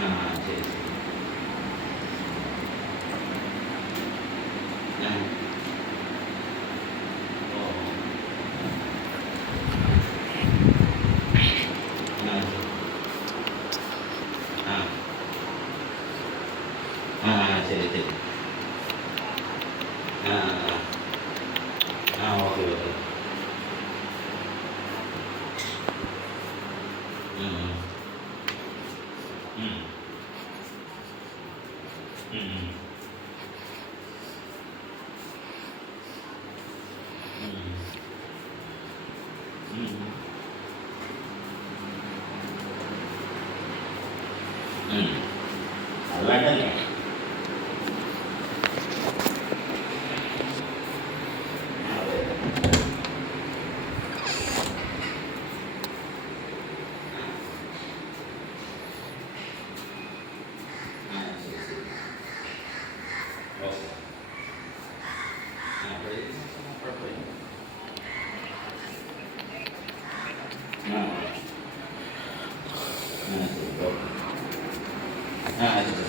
啊，对。嗯。哦。啊。啊，对对。啊。啊，好，好，好。嗯嗯。嗯。嗯，嗯，嗯，嗯，嗯，嗯，来，再。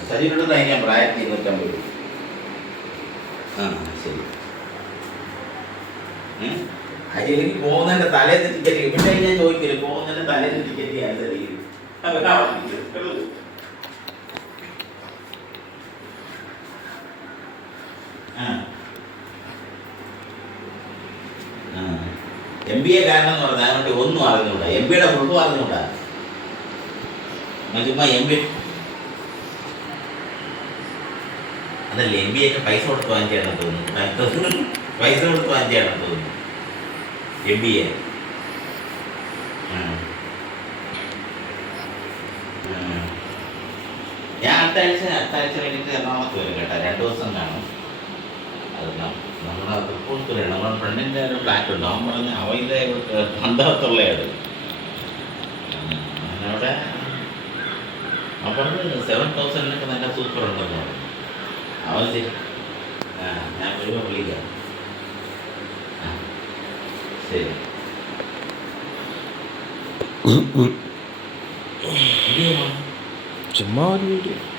സജീവനോട് ഞാൻ പ്രായത്തി ഇരുന്നൂറ്റമ്പത് രൂപ ആ ശരി. ഉം? അതിലേക്ക് പോകുന്നതിന്റെ തലേന്ന് ടിക്കറ്റ് ഇവിടെ ഞാൻ ചോദിക്കില്ല പോകുന്നതിന്റെ തലേന്ന് ടിക്കറ്റ് ഞാൻ തരും അതൊക്കെ അവിടെ ഇരിക്കും. ആ എം ബി എ കാരണം എന്ന് പറഞ്ഞാൽ അതിനോട് ഒന്നും അറിഞ്ഞൂട എം ബിയുടെ ഫുള്ളും അറിഞ്ഞൂടാ ഞാൻ ചുമ്മാ എം ബി അതല്ല എം ബി ഒക്കെ പൈസ കൊടുത്ത് വാങ്ങിച്ചാണ് തോന്നുന്നു. പൈസ കൊടുത്ത് വാങ്ങിച്ചാണ് തോന്നുന്നു. എം ബി എ ഞാൻ അടുത്ത ആഴ്ച അടുത്ത ആഴ്ച കഴിഞ്ഞിട്ട് എറണാകുളത്ത് വരും കേട്ടോ. രണ്ട് ദിവസം കാണും. അത് നം- നമ്മുടെ ഫ്രണ്ടിന്റെ ഒരു ഫ്ലാറ്റ് ഉണ്ട്. അവൻ പറഞ്ഞ അവന്റെ പന്തളത്തുള്ളയാണ് അവിടെ അവൻ പറഞ്ഞ് സെവൻ തൗസൻഡിനൊക്കെ നല്ല സൂപ്പർ ഉണ്ടെന്ന് പറഞ്ഞു. അവൻ ശരി ആ ഞാൻ വരുമ്പോൾ വിളിക്കാം. ശരി? ചുമ്മാ ഒരു വീഡിയോ.